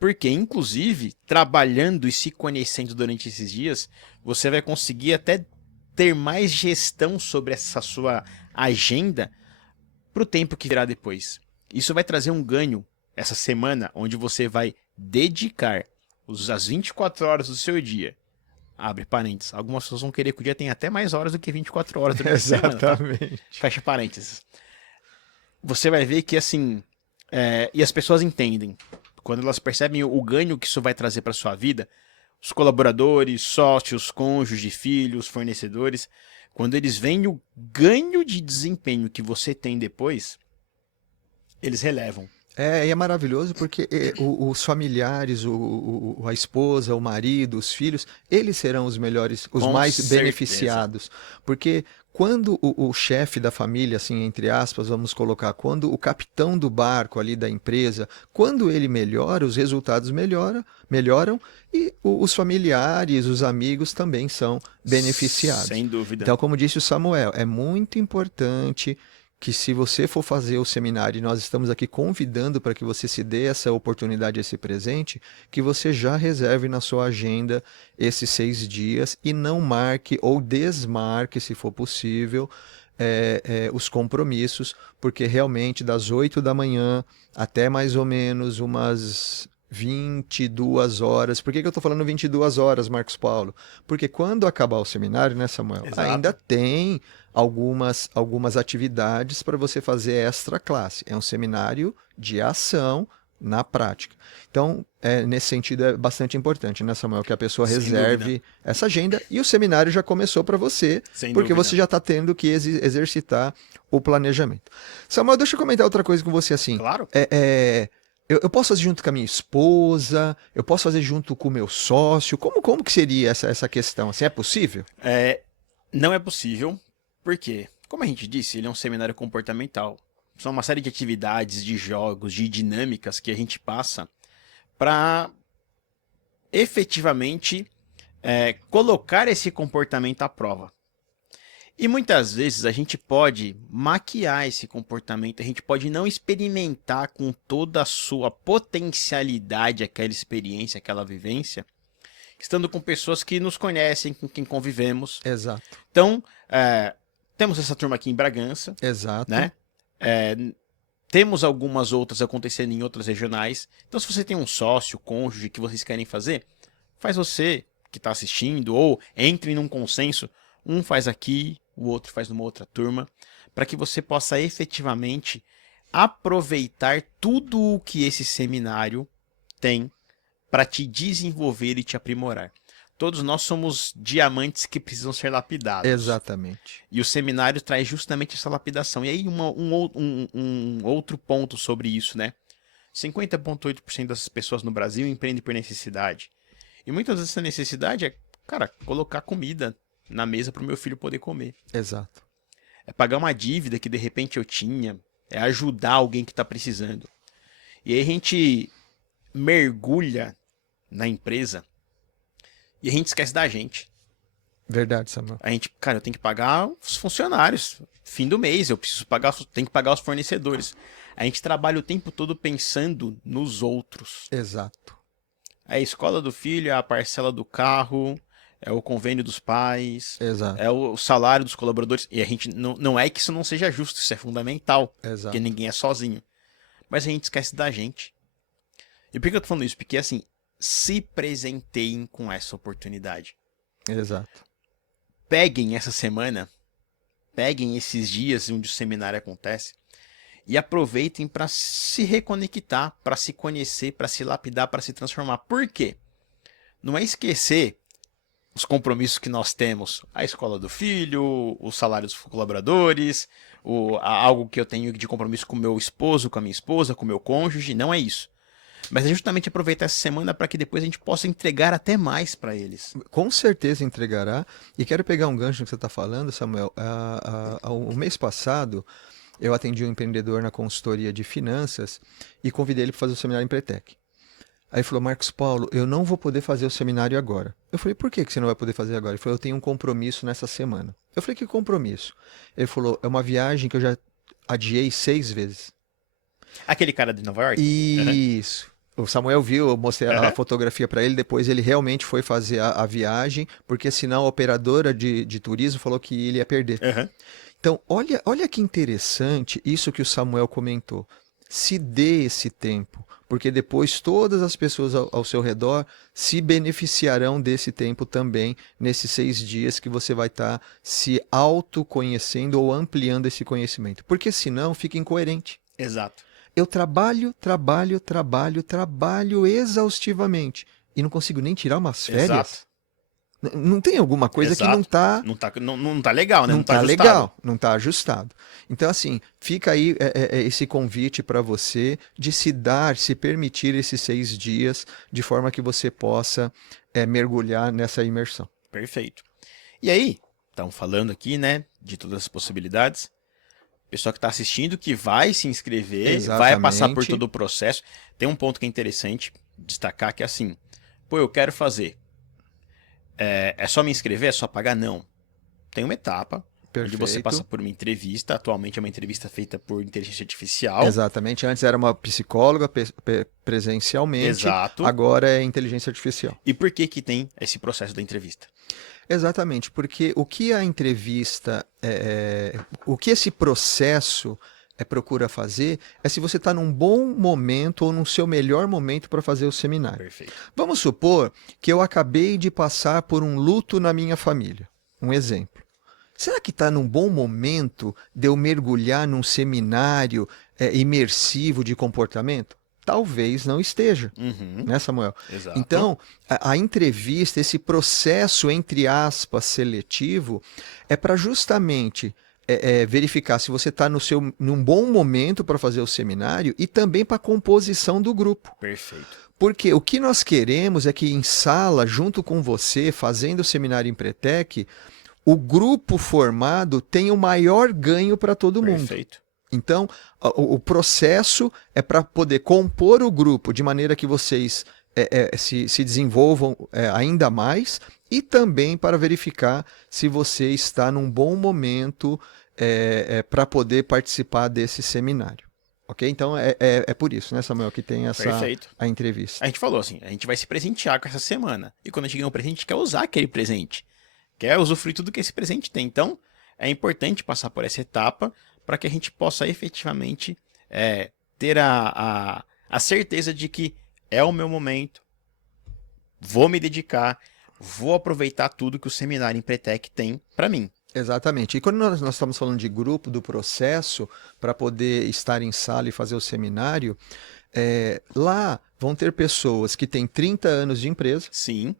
Porque, inclusive, trabalhando e se conhecendo durante esses dias, você vai conseguir até ter mais gestão sobre essa sua agenda para o tempo que virá depois. Isso vai trazer um ganho essa semana, onde você vai dedicar as 24 horas do seu dia. Abre parênteses. Algumas pessoas vão querer que o dia tenha até mais horas do que 24 horas durante a semana. Exatamente. Tá? Fecha parênteses. Você vai ver que, assim, e as pessoas entendem. Quando elas percebem o ganho que isso vai trazer para sua vida, os colaboradores, sócios, cônjuges, filhos, fornecedores, quando eles veem o ganho de desempenho que você tem depois, eles relevam. E é maravilhoso porque os familiares, a esposa, o marido, os filhos, eles serão os melhores, os Com mais certeza. beneficiados. Porque quando o chefe da família, assim, entre aspas, vamos colocar, quando o capitão do barco ali da empresa, quando ele melhora, os resultados melhoram e os familiares, os amigos também são beneficiados. Sem dúvida. Então, como disse o Samuel, é muito importante que se você for fazer o seminário, e nós estamos aqui convidando para que você se dê essa oportunidade, esse presente, que você já reserve na sua agenda esses 6 dias e não marque ou desmarque, se for possível, os compromissos, porque realmente das 8 da manhã até mais ou menos umas 22 horas. Por que eu estou falando 22 horas, Marcos Paulo? Porque quando acabar o seminário, né, Samuel, ainda Exato. tem algumas atividades para você fazer extra classe. É um seminário de ação na prática. Então, nesse sentido, é bastante importante, né, Samuel, que a pessoa Sem dúvida. reserve essa agenda e o seminário já começou para você, Sem porque dúvida. você já está tendo que exercitar o planejamento. Samuel, deixa eu comentar outra coisa com você assim. Claro. Eu posso fazer junto com a minha esposa, eu posso fazer junto com o meu sócio. Como que seria essa questão? Assim, é possível? Não é possível, porque, como a gente disse, ele é um seminário comportamental. São uma série de atividades, de jogos, de dinâmicas que a gente passa para efetivamente colocar esse comportamento à prova. E muitas vezes a gente pode maquiar esse comportamento, a gente pode não experimentar com toda a sua potencialidade aquela experiência, aquela vivência, estando com pessoas que nos conhecem, com quem convivemos. Exato, Então, temos essa turma aqui em Bragança, exato, né? Temos algumas outras acontecendo em outras regionais. Então, se você tem um sócio, cônjuge que vocês querem fazer, faz você que está assistindo, ou entre num consenso, um faz aqui, o outro faz numa outra turma, para que você possa efetivamente aproveitar tudo o que esse seminário tem para te desenvolver e te aprimorar. Todos nós somos diamantes que precisam ser lapidados. exatamente. E o seminário traz justamente essa lapidação. E aí um outro ponto sobre isso, né? 50,8% das pessoas no Brasil empreendem por necessidade. E muitas vezes essa necessidade é, cara, colocar comida na mesa para o meu filho poder comer. Exato. É pagar uma dívida que de repente eu tinha. É ajudar alguém que está precisando. E aí a gente mergulha na empresa e a gente esquece da gente. Verdade, Samuel. A gente, cara, eu tenho que pagar os funcionários. Fim do mês, eu preciso pagar, tenho que pagar os fornecedores. A gente trabalha o tempo todo pensando nos outros. Exato. É a escola do filho, é a parcela do carro, é o convênio dos pais, Exato. é o salário dos colaboradores. E a gente não é que isso não seja justo, isso é fundamental, porque Exato. ninguém é sozinho. Mas a gente esquece da gente. E por que eu tô falando isso? Porque assim, se presenteiem com essa oportunidade. Exato. Peguem essa semana, peguem esses dias onde o seminário acontece e aproveitem para se reconectar, para se conhecer, para se lapidar, para se transformar. Por quê? Não é esquecer os compromissos que nós temos, a escola do filho, o salário dos colaboradores, algo que eu tenho de compromisso com o meu esposo, com a minha esposa, com o meu cônjuge, não é isso. Mas é justamente aproveitar essa semana para que depois a gente possa entregar até mais para eles. Com certeza entregará. E quero pegar um gancho que você está falando, Samuel. O mês passado, eu atendi um empreendedor na consultoria de finanças e convidei ele para fazer o seminário em Pretec. Aí ele falou, Marcos Paulo, eu não vou poder fazer o seminário agora. Eu falei, por que você não vai poder fazer agora? Ele falou, eu tenho um compromisso nessa semana. Eu falei, que compromisso? Ele falou, é uma viagem que eu já adiei 6 vezes. Aquele cara de Nova York? Isso. O Samuel viu, eu mostrei a fotografia para ele, depois ele realmente foi fazer a viagem, porque senão a operadora de turismo falou que ele ia perder. Uhum. Então, olha que interessante isso que o Samuel comentou. Se dê esse tempo, porque depois todas as pessoas ao seu redor se beneficiarão desse tempo também, nesses 6 dias que você vai estar se autoconhecendo ou ampliando esse conhecimento. Porque senão fica incoerente. Exato. Eu trabalho exaustivamente e não consigo nem tirar umas férias. Exato. Não tem alguma coisa que não Exato. está Não tá legal, né? não Não tá tá ajustado. legal, não tá ajustado. Então, assim, fica aí esse convite para você de se permitir esses 6 dias, de forma que você possa mergulhar nessa imersão. Perfeito. E aí, estamos falando aqui, né, de todas as possibilidades. Pessoal que está assistindo, que vai se inscrever, vai passar por Exatamente. todo o processo. Tem um ponto que é interessante destacar, que é assim, pô, eu quero fazer. É só me inscrever? É só pagar? Não. Tem uma etapa onde você passa Perfeito. por uma entrevista. Atualmente é uma entrevista feita por inteligência artificial. Exatamente. Antes era uma psicóloga presencialmente, Exato. agora é inteligência artificial. E por que que tem esse processo da entrevista? Exatamente, porque o que a entrevista, o que esse processo procura fazer é se você está num bom momento ou no seu melhor momento para fazer o seminário. Perfeito. Vamos supor que eu acabei de passar por um luto na minha família. Um exemplo. Será que está num bom momento de eu mergulhar num seminário imersivo de comportamento? Talvez não esteja, Uhum. né, Samuel? Exato. Então, a entrevista, esse processo, entre aspas, seletivo, é para justamente verificar se você está num bom momento para fazer o seminário e também para a composição do grupo. Perfeito. Porque o que nós queremos é que em sala, junto com você, fazendo o seminário Empretec, o grupo formado tenha o maior ganho para todo mundo. Perfeito. Então, o processo é para poder compor o grupo de maneira que vocês se desenvolvam ainda mais e também para verificar se você está num bom momento para poder participar desse seminário. Ok? Então, é por isso, né, Samuel, que tem Perfeito. a entrevista. A gente falou assim, a gente vai se presentear com essa semana. E quando a gente ganha um presente, a gente quer usar aquele presente. Quer usufruir tudo que esse presente tem. Então, é importante passar por essa etapa para que a gente possa efetivamente ter a certeza de que é o meu momento, vou me dedicar, vou aproveitar tudo que o seminário Empretec tem para mim. Exatamente. E quando nós estamos falando de grupo, do processo, para poder estar em sala e fazer o seminário, lá vão ter pessoas que têm 30 anos de empresa, Sim,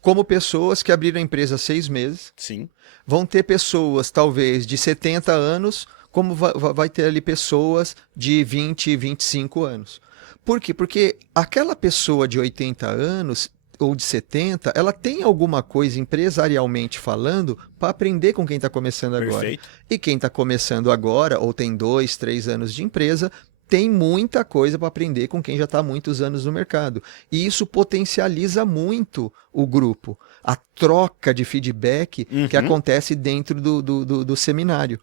como pessoas que abriram a empresa há 6 meses. sim. Vão ter pessoas, talvez, de 70 anos, como vai ter ali pessoas de 20, 25 anos. Por quê? Porque aquela pessoa de 80 anos ou de 70, ela tem alguma coisa empresarialmente falando para aprender com quem está começando agora. Perfeito. E quem está começando agora, ou tem 2, 3 anos de empresa, tem muita coisa para aprender com quem já está há muitos anos no mercado. E isso potencializa muito o grupo. A troca de feedback que acontece dentro do seminário.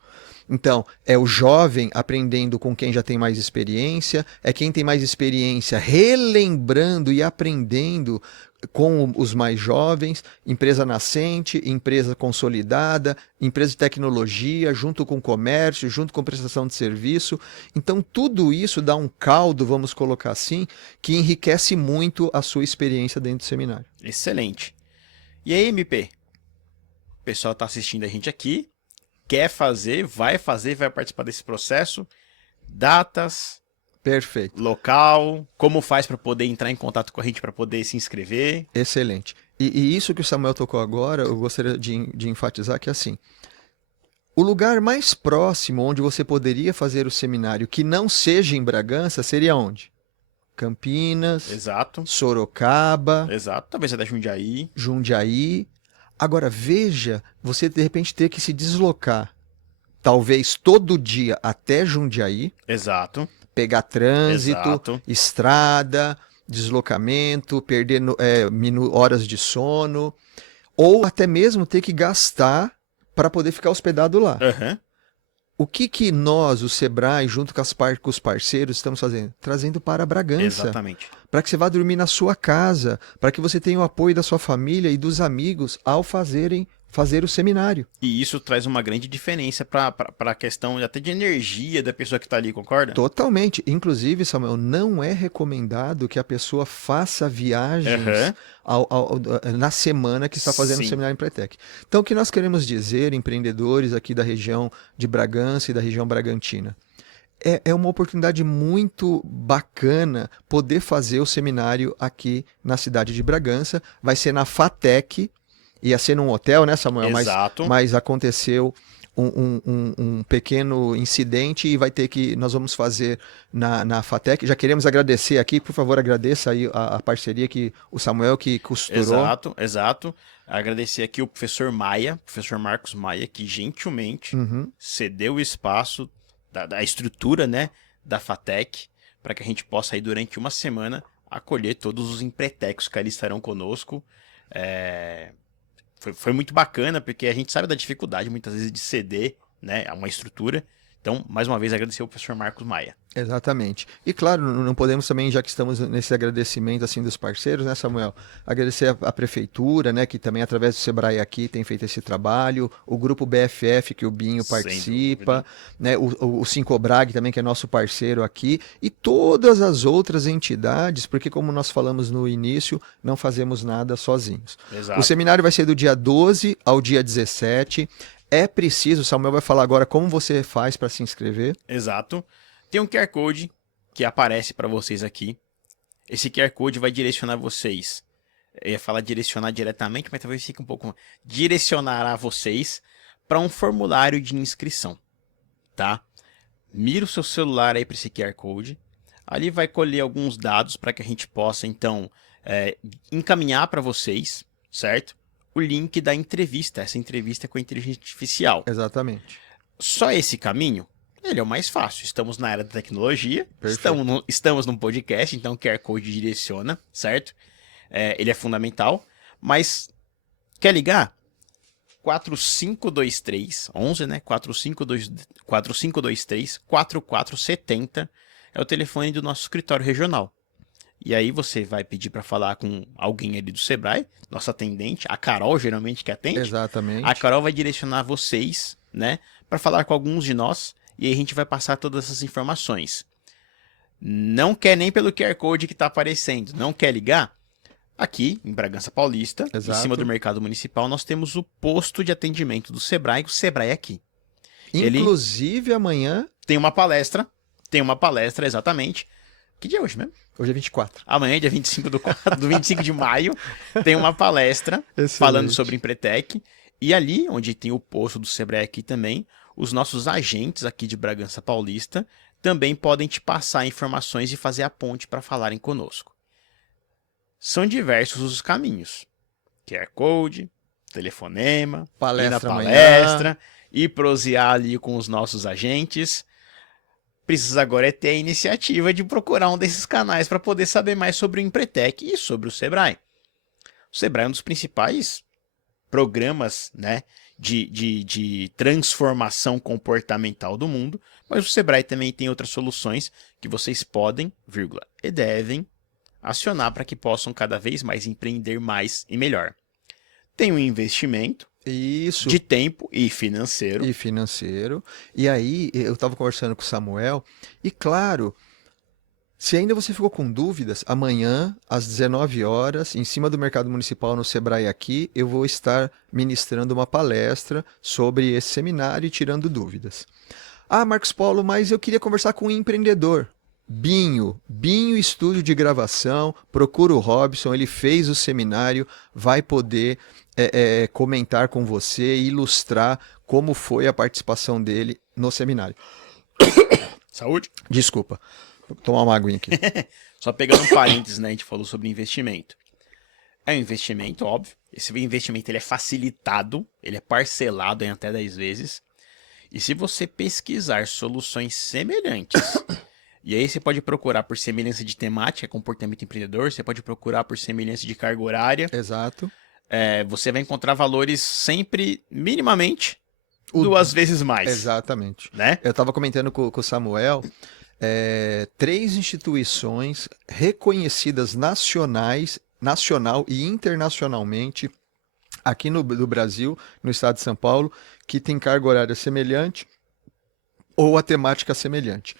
Então, é o jovem aprendendo com quem já tem mais experiência, é quem tem mais experiência relembrando e aprendendo com os mais jovens, empresa nascente, empresa consolidada, empresa de tecnologia, junto com comércio, junto com prestação de serviço. Então, tudo isso dá um caldo, vamos colocar assim, que enriquece muito a sua experiência dentro do seminário. Excelente. E aí, MP? O pessoal está assistindo a gente aqui, quer fazer, vai participar desse processo. Datas, Perfeito. local, como faz para poder entrar em contato com a gente para poder se inscrever. Excelente. E isso que o Samuel tocou agora, eu gostaria de enfatizar que assim, o lugar mais próximo onde você poderia fazer o seminário que não seja em Bragança seria onde? Campinas, Exato. Sorocaba, Exato. Talvez até Jundiaí. Jundiaí. Agora veja, você de repente ter que se deslocar, talvez todo dia até Jundiaí, Exato. pegar trânsito, Exato. estrada, deslocamento, perder horas de sono, ou até mesmo ter que gastar para poder ficar hospedado lá. Aham. O que nós, o Sebrae, junto com os parceiros, estamos fazendo? Trazendo para Bragança. Exatamente. Para que você vá dormir na sua casa, para que você tenha o apoio da sua família e dos amigos ao fazer o seminário. E isso traz uma grande diferença para a questão até de energia da pessoa que está ali, concorda? Totalmente. Inclusive, Samuel, não é recomendado que a pessoa faça viagens na semana que está fazendo o Sim. seminário Empretec. Então, o que nós queremos dizer, empreendedores aqui da região de Bragança e da região Bragantina, é uma oportunidade muito bacana poder fazer o seminário aqui na cidade de Bragança. Vai ser na FATEC. Ia ser num hotel, né, Samuel? Exato. Mas aconteceu um pequeno incidente e nós vamos fazer na FATEC. Já queremos agradecer aqui, por favor, agradeça aí a parceria que o Samuel que costurou. Exato. Agradecer aqui o professor Marcos Maia, que gentilmente cedeu o espaço da estrutura, né, da FATEC, para que a gente possa aí durante uma semana acolher todos os empretecos que ali estarão conosco. Foi muito bacana, porque a gente sabe da dificuldade, muitas vezes, de ceder, né, a uma estrutura. Então, mais uma vez, agradecer ao professor Marcos Maia. Exatamente. E claro, não podemos também, já que estamos nesse agradecimento assim dos parceiros, né, Samuel? Agradecer a prefeitura, né, que também através do Sebrae aqui tem feito esse trabalho, o grupo BFF que o Binho participa, né, o Sincobrag também que é nosso parceiro aqui e todas as outras entidades, porque como nós falamos no início, não fazemos nada sozinhos. Exato. O seminário vai ser do dia 12 ao dia 17. É preciso, o Samuel vai falar agora como você faz para se inscrever. Exato. Tem um QR Code que aparece para vocês aqui. Esse QR Code vai direcionar vocês. Eu ia falar direcionar diretamente, mas talvez fique um pouco... Direcionará vocês para um formulário de inscrição, tá? Mira o seu celular aí para esse QR Code. Ali vai colher alguns dados para que a gente possa, então, encaminhar para vocês, certo? O link da entrevista. Essa entrevista é com a inteligência artificial. Exatamente. Só esse caminho, ele é o mais fácil. Estamos na era da tecnologia, estamos num podcast, então o QR Code direciona, certo? Ele é fundamental, mas quer ligar? 4523, 11, né? 4523 4470 é o telefone do nosso escritório regional. E aí você vai pedir para falar com alguém ali do Sebrae, nossa atendente, a Carol geralmente que atende. Exatamente. A Carol vai direcionar vocês, né, para falar com alguns de nós e aí a gente vai passar todas essas informações. Não quer nem pelo QR Code que está aparecendo, não quer ligar? Aqui, em Bragança Paulista, Exato. Em cima do Mercado Municipal, nós temos o posto de atendimento do Sebrae, o Sebrae aqui. Inclusive amanhã... Tem uma palestra, exatamente. Que dia é hoje mesmo? Hoje é 24. Amanhã, dia 25 do 25 de maio, tem uma palestra falando sobre Empretec. E ali, onde tem o posto do Sebrae aqui também, os nossos agentes aqui de Bragança Paulista também podem te passar informações e fazer a ponte para falarem conosco. São diversos os caminhos. QR Code, telefonema, ir na palestra, ir prosear ali com os nossos agentes. Precisa agora ter a iniciativa de procurar um desses canais para poder saber mais sobre o Empretec e sobre o Sebrae. O Sebrae é um dos principais programas, né, de transformação comportamental do mundo, mas o Sebrae também tem outras soluções que vocês podem, e devem acionar para que possam cada vez mais empreender mais e melhor. Tem um investimento. Isso. De tempo e financeiro. E aí, eu estava conversando com o Samuel, e claro, se ainda você ficou com dúvidas, amanhã, às 19 horas, em cima do Mercado Municipal, no Sebrae aqui, eu vou estar ministrando uma palestra sobre esse seminário e tirando dúvidas. Ah, Marcos Paulo, mas eu queria conversar com um empreendedor. Binho Estúdio de Gravação, procura o Robson, ele fez o seminário, vai poder comentar com você e ilustrar como foi a participação dele no seminário. Saúde. Desculpa, vou tomar uma aguinha aqui. Só pegando um parênteses, né, a gente falou sobre investimento. É um investimento, óbvio. Esse investimento ele é facilitado, ele é parcelado em até 10 vezes. E se você pesquisar soluções semelhantes... E aí você pode procurar por semelhança de temática, comportamento empreendedor, você pode procurar por semelhança de carga horária. Exato. Você vai encontrar valores sempre, minimamente, 2 vezes mais. Exatamente. Né? Eu estava comentando com o Samuel, 3 instituições reconhecidas nacional e internacionalmente, aqui no Brasil, no estado de São Paulo, que tem carga horária semelhante ou a temática semelhante.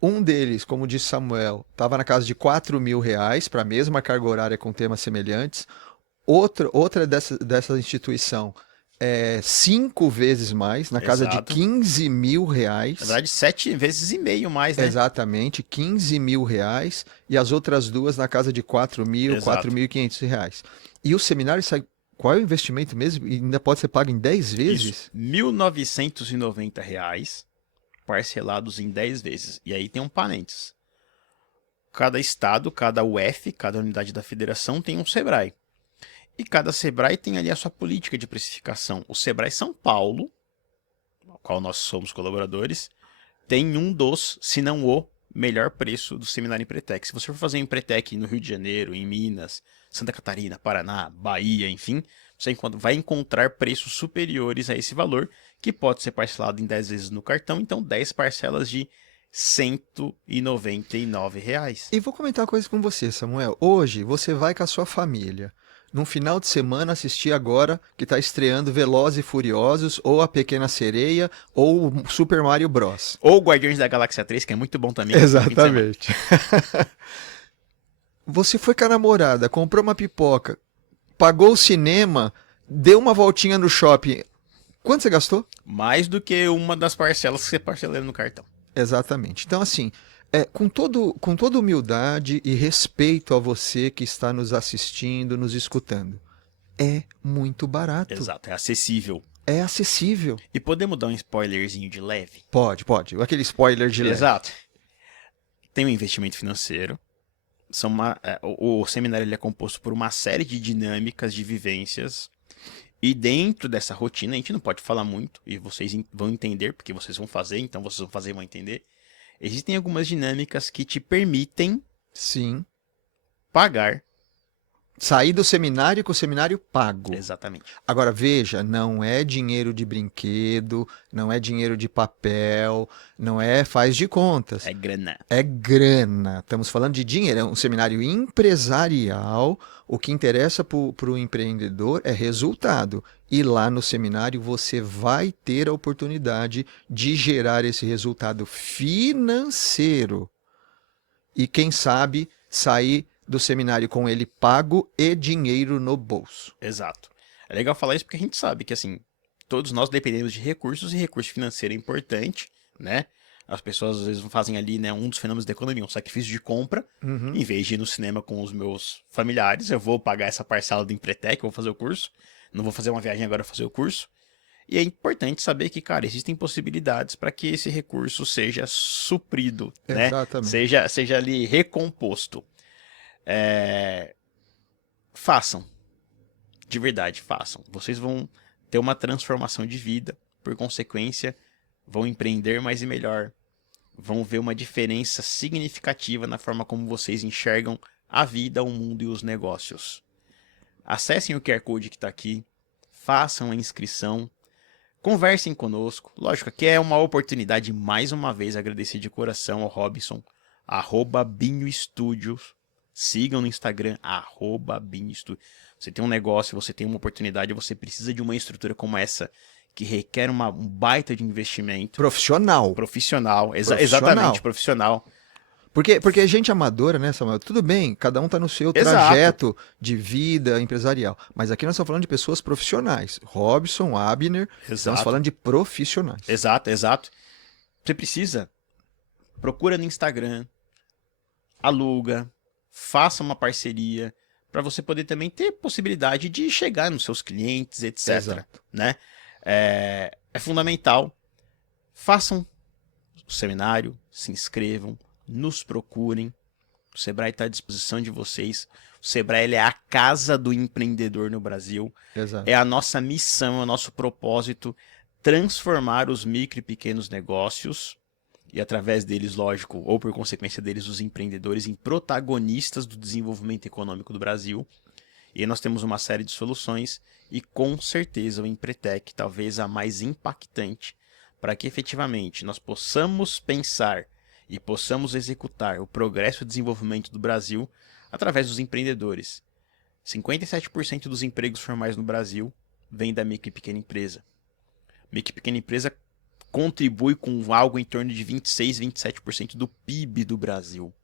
Um deles, como disse Samuel, estava na casa de R$4.000 para a mesma carga horária com temas semelhantes. Outra dessa instituição 5 vezes mais, na casa de R$15.000. Na verdade, 7,5 vezes mais, né? Exatamente, R$15.000. E as outras duas na casa de R$4.000, R$4.500. E o seminário sai Qual é o investimento mesmo? E ainda pode ser pago em 10 vezes? Isso, R$ 1.990 parcelados em 10 vezes. E aí tem um parênteses. Cada estado, cada UF, cada unidade da federação tem um Sebrae. E cada Sebrae tem ali a sua política de precificação. O Sebrae São Paulo, ao qual nós somos colaboradores, tem um dos, se não o, melhor preço do seminário Empretec. Se você for fazer um Empretec no Rio de Janeiro, em Minas, Santa Catarina, Paraná, Bahia, enfim, você vai encontrar preços superiores a esse valor, que pode ser parcelado em 10 vezes no cartão, então 10 parcelas de R$ 199. E vou comentar uma coisa com você, Samuel. Hoje você vai com a sua família, num final de semana, assistir agora que está estreando Velozes e Furiosos, ou A Pequena Sereia, ou o Super Mario Bros. Ou Guardiões da Galáxia 3, que é muito bom também. Exatamente. Você foi com a namorada, comprou uma pipoca, pagou o cinema, deu uma voltinha no shopping. Quanto você gastou? Mais do que uma das parcelas que você parcela no cartão. Exatamente. Então, assim, com toda humildade e respeito a você que está nos assistindo, nos escutando, é muito barato. Exato, é acessível. É acessível. E podemos dar um spoilerzinho de leve? Pode. Aquele spoiler de leve. Exato. Tem um investimento financeiro. O seminário ele é composto por uma série de dinâmicas, de vivências. E dentro dessa rotina, a gente não pode falar muito, e vocês vão entender, porque vocês vão fazer, então vocês vão fazer e vão entender. Existem algumas dinâmicas que te permitem Sim. pagar. Sair do seminário com o seminário pago. Exatamente. Agora, veja, não é dinheiro de brinquedo, não é dinheiro de papel, não é faz de contas. É grana. É grana. Estamos falando de dinheiro, é um seminário empresarial. O que interessa para o empreendedor é resultado. E lá no seminário você vai ter a oportunidade de gerar esse resultado financeiro. E quem sabe sair do seminário com ele pago e dinheiro no bolso. Exato. É legal falar isso porque a gente sabe que, assim, todos nós dependemos de recursos e recurso financeiro é importante, né? As pessoas às vezes fazem ali, né, um dos fenômenos da economia, um sacrifício de compra. Em vez de ir no cinema com os meus familiares, eu vou pagar essa parcela do Empretec, eu vou fazer o curso. Não vou fazer uma viagem agora, fazer o curso. E é importante saber que, cara, existem possibilidades para que esse recurso seja suprido, né? Exatamente. Seja ali recomposto. Façam. De verdade, façam. Vocês vão ter uma transformação de vida. Por consequência, vão empreender mais e melhor. Vão ver uma diferença significativa na forma como vocês enxergam a vida, o mundo e os negócios. Acessem o QR Code que está aqui. Façam a inscrição. Conversem conosco. Lógico, aqui é uma oportunidade, mais uma vez, agradecer de coração ao Robson, @BinhoStudios. Sigam no Instagram, @BinhoStudios. Você tem um negócio, você tem uma oportunidade, você precisa de uma estrutura como essa, que requer um baita de investimento. Profissional. Exatamente, profissional. Porque gente amadora, né, Samuel? Tudo bem, cada um está no seu trajeto de vida empresarial. Mas aqui nós estamos falando de pessoas profissionais. Robson, Abner, estamos falando de profissionais. Exato. Você precisa, procura no Instagram, aluga, faça uma parceria, para você poder também ter possibilidade de chegar nos seus clientes, etc. Exato. Né? É fundamental. Façam o seminário, se inscrevam, nos procurem. O Sebrae está à disposição de vocês. O Sebrae ele é a casa do empreendedor no Brasil. Exato. É a nossa missão, é o nosso propósito, transformar os micro e pequenos negócios, e através deles, lógico, ou por consequência deles, os empreendedores, em protagonistas do desenvolvimento econômico do Brasil. E aí nós temos uma série de soluções e com certeza o Empretec, talvez a mais impactante, para que efetivamente nós possamos pensar e possamos executar o progresso e o desenvolvimento do Brasil através dos empreendedores. 57% dos empregos formais no Brasil vem da micro e pequena empresa. Micro e pequena empresa contribui com algo em torno de 26, 27% do PIB do Brasil.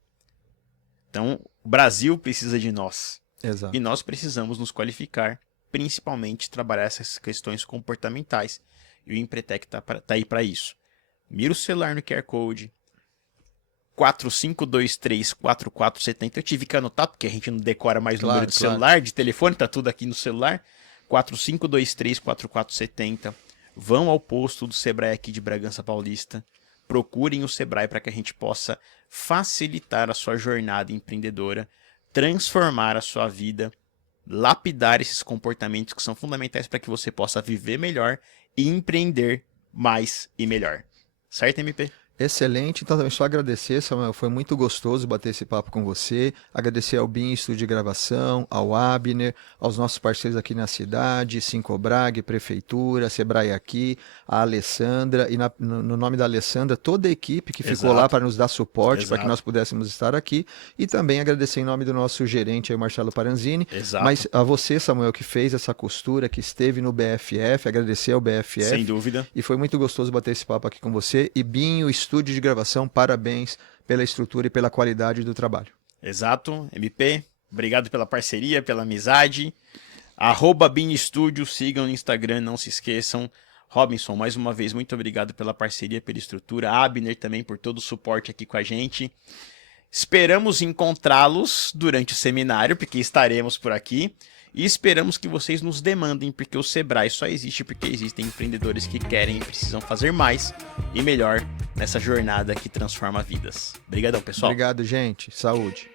Então, o Brasil precisa de nós. Exato. E nós precisamos nos qualificar, principalmente trabalhar essas questões comportamentais. E o Empretec tá aí para isso. Mira o celular no QR Code, 45234470. Eu tive que anotar, porque a gente não decora mais o número de celular, de telefone, tá tudo aqui no celular. 4523-4470. Vão ao posto do Sebrae aqui de Bragança Paulista. Procurem o Sebrae para que a gente possa facilitar a sua jornada empreendedora, transformar a sua vida, lapidar esses comportamentos que são fundamentais para que você possa viver melhor e empreender mais e melhor. Certo, MP? Excelente, então também só agradecer, Samuel, foi muito gostoso bater esse papo com você, agradecer ao BIM Estúdio de Gravação, ao Abner, aos nossos parceiros aqui na cidade, Sincobrag, Prefeitura, Sebrae aqui, a Alessandra, e no nome da Alessandra, toda a equipe que ficou lá para nos dar suporte, para que nós pudéssemos estar aqui, e também agradecer em nome do nosso gerente, aí, Marcelo Paranzini, mas a você, Samuel, que fez essa costura, que esteve no BFF, agradecer ao BFF. Sem dúvida. E foi muito gostoso bater esse papo aqui com você, e BIM, o Estúdio de Gravação, parabéns pela estrutura e pela qualidade do trabalho. Exato, MP, obrigado pela parceria, pela amizade. @BIM Studio, sigam no Instagram, não se esqueçam. Robinson, mais uma vez, muito obrigado pela parceria, pela estrutura. Abner também por todo o suporte aqui com a gente. Esperamos encontrá-los durante o seminário, porque estaremos por aqui. E esperamos que vocês nos demandem, porque o Sebrae só existe porque existem empreendedores que querem e precisam fazer mais e melhor nessa jornada que transforma vidas. Obrigadão, pessoal. Obrigado, gente. Saúde.